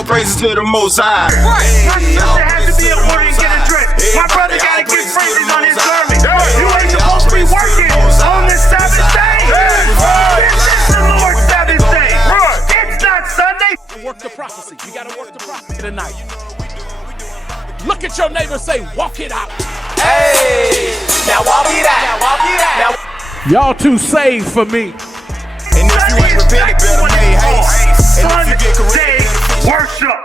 All praises to the Most High. Right. My sister has to be in order and get addressed. My brother gotta get fringes on his garment. You ain't supposed to be working on this Sabbath day. This is the Lord's Sabbath day. It's not Sunday. Work the prophecy. You gotta work the prophecy tonight. Look at your neighbor, say, walk it out. Hey, now walk it out. Walk it out. Y'all too saved for me. And if you ain't repented, better make haste. And if you get corrected, worship.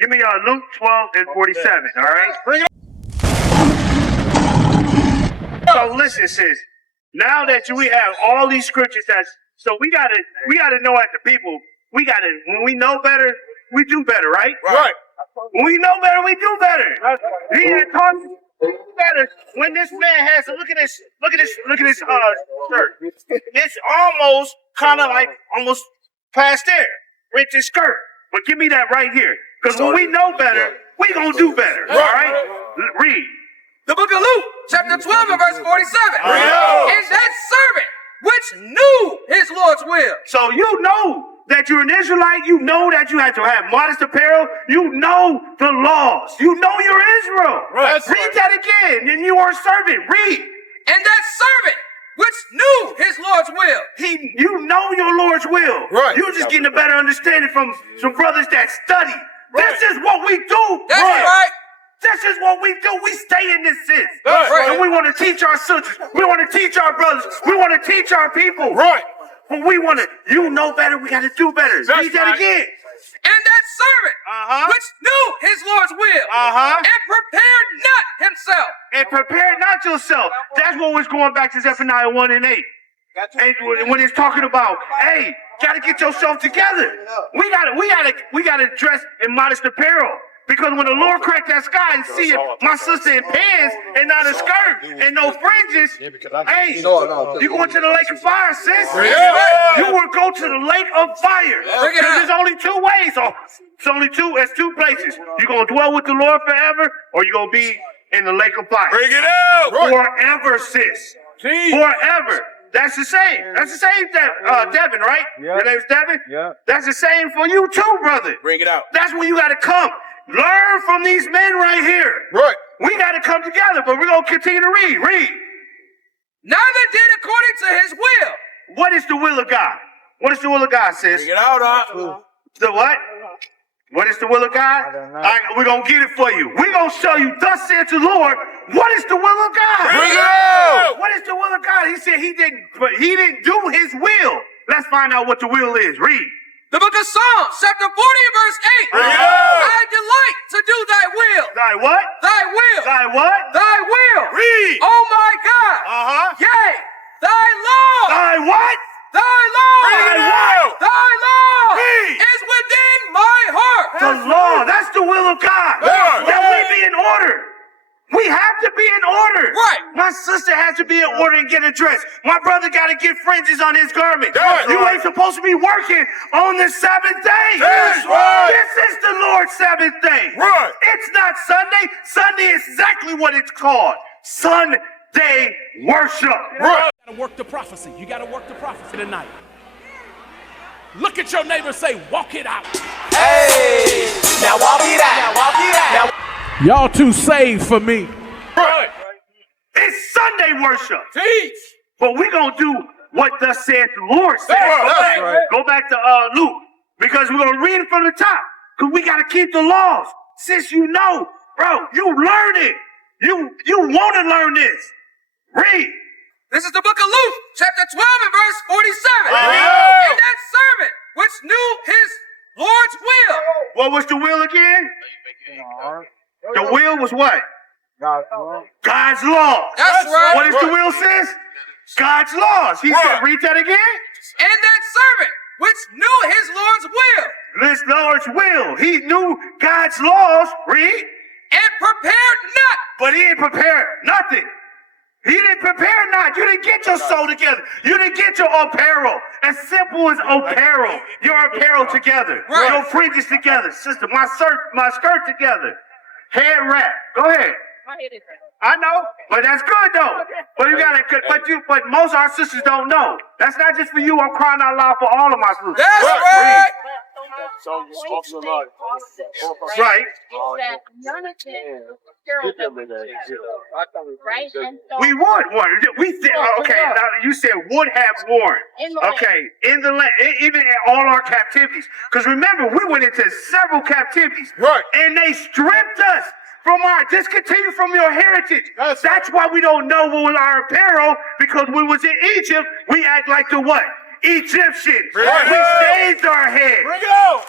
Give me Luke 12 and 47, all right? Bring it up. So listen, sis. Now that we have all these scriptures, so we gotta know as the people, when we know better, we do better, right? Right. When we know better, we do better. We need to talk better. When this man has look at this shirt. It's almost kind of like almost past there. With this skirt. But give me that right here. Because when we know better, we gonna do better. All right? Read. The book of Luke, chapter 12 and verse 47. Right. And that servant which knew his Lord's will. So you know that you're an Israelite. You know that you have to have modest apparel. You know the laws. You know you're Israel. Right. Read that again. And you are a servant. Read. And that servant which knew his Lord's will. You know your Lord's will. Right. You're just getting a better understanding from some brothers that study. Right. This is what we do. That's right. This is what we do. We stay in this sis. That's right. And we want to teach our sisters. We want to teach our brothers. We want to teach our people. Right. But we want to, you know better, we got to do better. That's Read that right. again. And that servant which knew his Lord's will. And prepared not himself. And prepare not yourself. That's what was going back to Zephaniah 1 and 8. And when it's talking about, hey, gotta get yourself together. We gotta dress in modest apparel. Because when the Lord cracked that sky and see my sister in pants and not a skirt and no fringes, hey, you going to the lake of fire, sis. You will go to the lake of fire. Because there's only two ways. There's two places. You're going to dwell with the Lord forever, or you're going to be in the lake of fire. Bring it out. Forever, sis. Forever. That's the same. That's the same, Devin, right? Yeah. Your name's Devin? Yeah. That's the same for you too, brother. Bring it out. That's when you got to come. Learn from these men right here. Right. We got to come together, but we're going to continue to read. Read. Neither did according to his will. What is the will of God? What is the will of God, sis? Bring it out, The what? What is the will of God? We're going to get it for you. We're going to show you, thus saith the Lord, what is the will of God? Bring it out. What is the will of God? He said he didn't do his will. Let's find out what the will is. Read. The book of Psalms, chapter 40 and verse 8. Bring it out. I delight to do thy will. Thy what? Thy will. Thy what? Thy will. Read. Oh my God. Yea, thy law. Thy what? Thy law. Bring it out. Thy law Read. is within my heart. The law. That's the will of God. Yeah. That we be in order. We have to be in order. Right. My sister has to be in order and get addressed. My brother got to get fringes on his garment. That's You right. ain't supposed to be working on the Sabbath day. That's right. This is the Lord's Sabbath day. Right. It's not Sunday. Sunday is exactly what it's called. Sunday worship. Right. You gotta work the prophecy. You gotta work the prophecy tonight. Look at your neighbor, say, walk it out. Hey, now walk it out. Walk it out. Y'all too saved for me. Right. It's Sunday worship. Teach. But we're going to do what thus saith the Lord said. That's right. Go back to Luke, because we're going to read it from the top, because we got to keep the laws. Since you know, bro, you learn it. You want to learn this. Read. This is the book of Luke, chapter 12 and verse 47. Yeah. And that servant which knew his Lord's will. What was the will again? The will was what? God's law. That's right. What is the will, sis? God's laws. He said, read that again. And that servant which knew his Lord's will. This Lord's will. He knew God's laws. Read. And prepared not. But he didn't prepare nothing. He didn't prepare not. You didn't get your soul together. You didn't get your apparel. As simple as apparel. Your apparel together. Right. Your fringes together. Sister, my skirt together. Head wrap. Go ahead. I know, but that's good though. But you gotta, but most of our sisters don't know. That's not just for you. I'm crying out loud for all of my sisters. That's right. Right. We would warn. We said, okay. Now you said would have warned. Okay, in the land, even in all our captivities. Because remember, we went into several captivities, right? And they stripped us from our discontinue from your heritage. That's why we don't know what was our apparel, because when we was in Egypt, we act like the what? Egyptians. We shaved our head. Bring it out.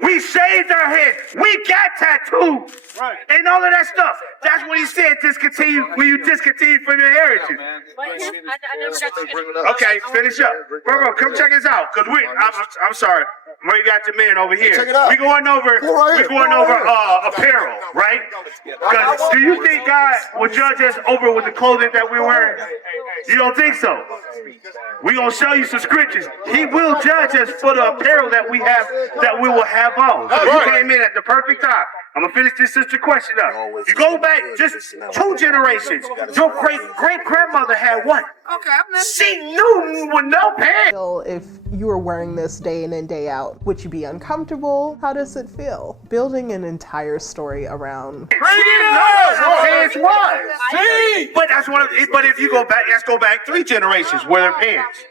We shaved our head. We got tattoos. Right. And all of that stuff. That's what he said, discontinue, when you discontinue from your heritage. Okay, finish up. Bro, come check us out. Because I'm sorry. We got the man over here. Check it out. We're going over apparel, right? Because do you think God will judge us over with the clothing that we're wearing? You don't think so? We're going to show you some scriptures. He will judge us for the apparel that we have, that we will have on. So you came in at the perfect time. I'm going to finish this sister question up. You go back just 2 generations. Your great-grandmother had what? She knew with no pants. If you were wearing this day in and day out, would you be uncomfortable? How does it feel? Building an entire story around. Pants was. But that's one. But if you go back, let's go back 3 generations. Wear their pants.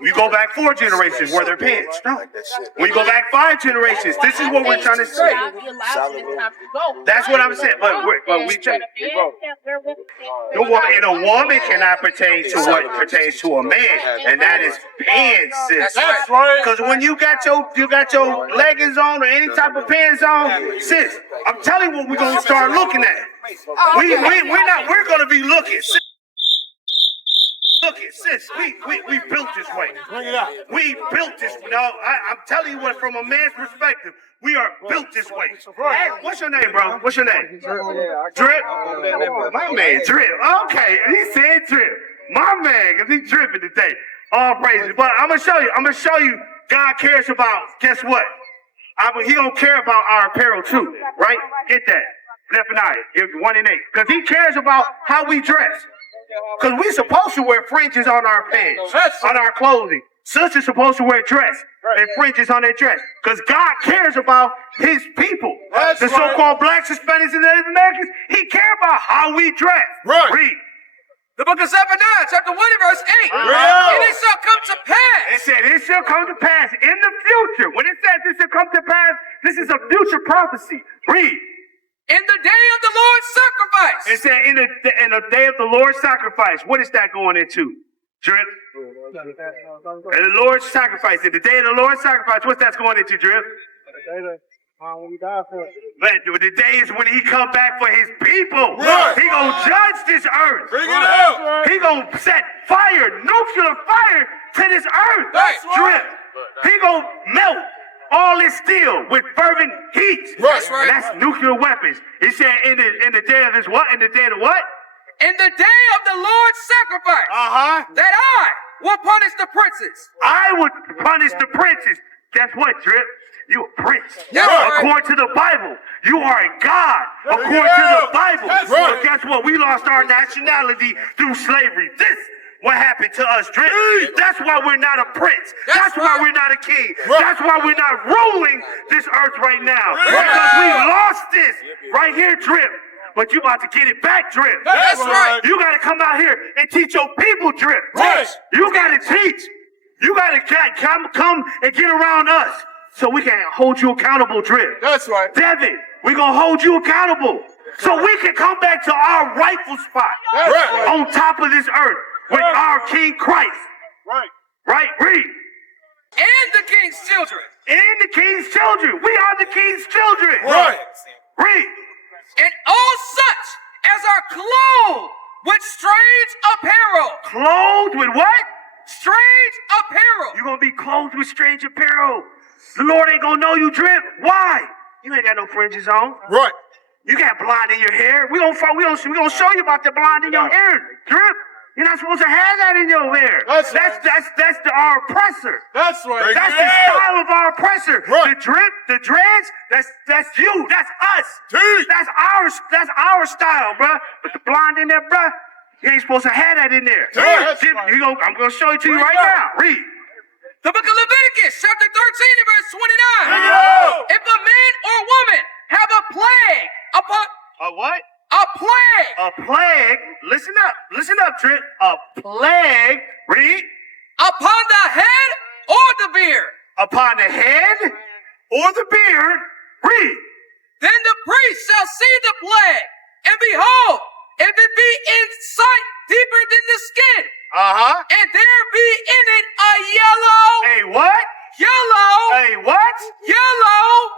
You go back 4 generations. Wear their pants. No. When you go back 5 generations, this is what we're trying to say. That's what I'm saying. But we check. And a woman cannot pertain to what pertains to a man, and that is pants. That's right. Because when you got your leggings on or any type of pants on, sis, I'm telling you what we're gonna start looking at. We're gonna be looking. Look it, sis, we built this way. Bring it out. We built this. No, I'm telling you what, from a man's perspective, we are built this way. Hey, what's your name, bro? What's your name? Drip? My man, Drip. Okay, he said Drip. My man, because he's dripping today. All praises. But I'm going to show you God cares about, guess what? He going to care about our apparel too, right? Get that. Zephaniah, 1 and 8. Because he cares about how we dress. Because we're supposed to wear fringes on our pants, on our clothing. Sisters supposed to wear dress and fringes on their dress. Because God cares about his people. The so-called blacks, Hispanics, and Native Americans. He cares about how we dress. Right. Read. The book of Zephaniah, chapter 1 and verse 8. And it shall come to pass. It said it shall come to pass in the future. When it says this shall come to pass, this is a future prophecy. Read. In the day of the Lord's sacrifice. It said in the day of the Lord's sacrifice. What is that going into? Drip? And the Lord's sacrifice. In the day of the Lord's sacrifice, what's that going into, Drip? The day is when he come back for his people. Right. He gonna judge this earth. Bring it out. He gonna set fire, nuclear fire to this earth. That's Drip. He gonna melt all this steel with fervent heat. That's right. That's nuclear weapons. He said in the day of this what? In the day of the what? In the day of the Lord's sacrifice. That I will punish the princes. I would punish the princes. Guess what, Drip? You a prince. Yeah, right. According to the Bible, you are a God. According to the Bible. That's right. But guess what? We lost our nationality through slavery. This what happened to us, Drip. That's why we're not a prince. That's why we're not a king. Right. That's why we're not ruling this earth right now. Because we lost this right here, Drip. But you about to get it back, Drip. That's right. You got to come out here and teach your people, Drip. Right. You got to teach. You got to come and get around us so we can hold you accountable, Drip. That's right. Devin, we're going to hold you accountable so we can come back to our rightful spot Right. on top of this earth with our King Christ. Right. Right? Read. And the king's children. And the King's children. We are the King's children. Right. Read. And all such as are clothed with strange apparel. Clothed with what? Strange apparel. You're going to be clothed with strange apparel. The Lord ain't going to know you, Drip. Why? You ain't got no fringes on. Right. You got blonde in your hair. We gonna show you about the blonde in your hair, Drip. You're not supposed to have that in your hair. That's right. That's our oppressor. That's right. That's the style of our oppressor. Right. The drip, the dreads, that's you. That's us. Teeth. That's our style, bruh. But the blonde in there, bruh, you ain't supposed to have that in there. That's Jim, right. I'm gonna show it to you Read right it. now. Read. The book of Leviticus, chapter 13 and verse 29. Bring it out. If a man or woman have a plague upon A what? a plague A plague. Listen up, Trent. A plague. Read. upon the head or the beard, Upon the head or the beard. Read. then the priest shall see the plague, and behold, if it be in sight deeper than the skin, and there be in it a A what? yellow, A what?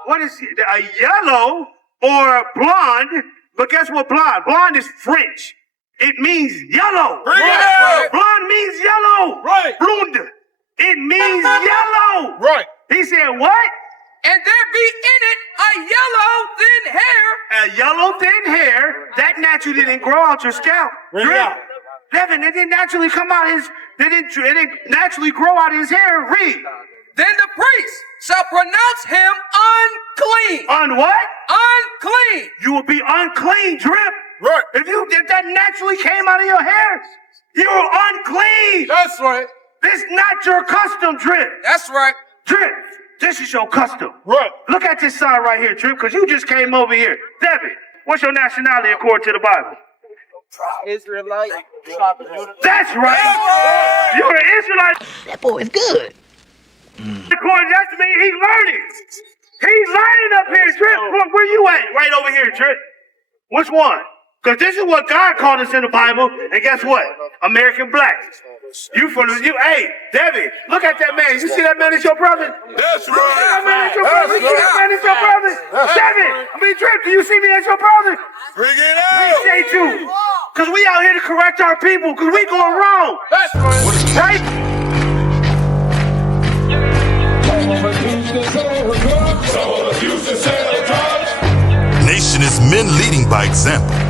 What is it? A yellow or a blonde? But guess what? Blonde. Blonde is French. It means yellow. Bring it out. Blonde means yellow. Right. Blonde. It means yellow. Right. He said what? and there be in it a yellow thin hair. A yellow thin hair that naturally didn't grow out your scalp. Bring it out. Devin, it didn't naturally come out his. It didn't naturally grow out his hair. Read. Then the priest shall pronounce him unclean. On what? Unclean. You will be unclean, Drip. Right. If that naturally came out of your hair, you were unclean. That's right. This not your custom, Drip. That's right. Drip, this is your custom. Right. Look at this sign right here, Drip, because you just came over here. Devin, what's your nationality according to the Bible? Israelite. That's right. You're an Israelite. That boy is good. According to that, mean he's learning. He's learning up here, Trip. Where you at? Right over here, Trip. Which one? Because this is what God called us in the Bible. And guess what? American black. Hey, Debbie, look at that man. You see that man is your brother? That's That man is your brother. You see that man is your right. brother? Debbie, Trip, do you see me as your brother? Bring it out. Appreciate you. Because we out here to correct our people. Because we going wrong. That's right. Right? Nation is men leading by example.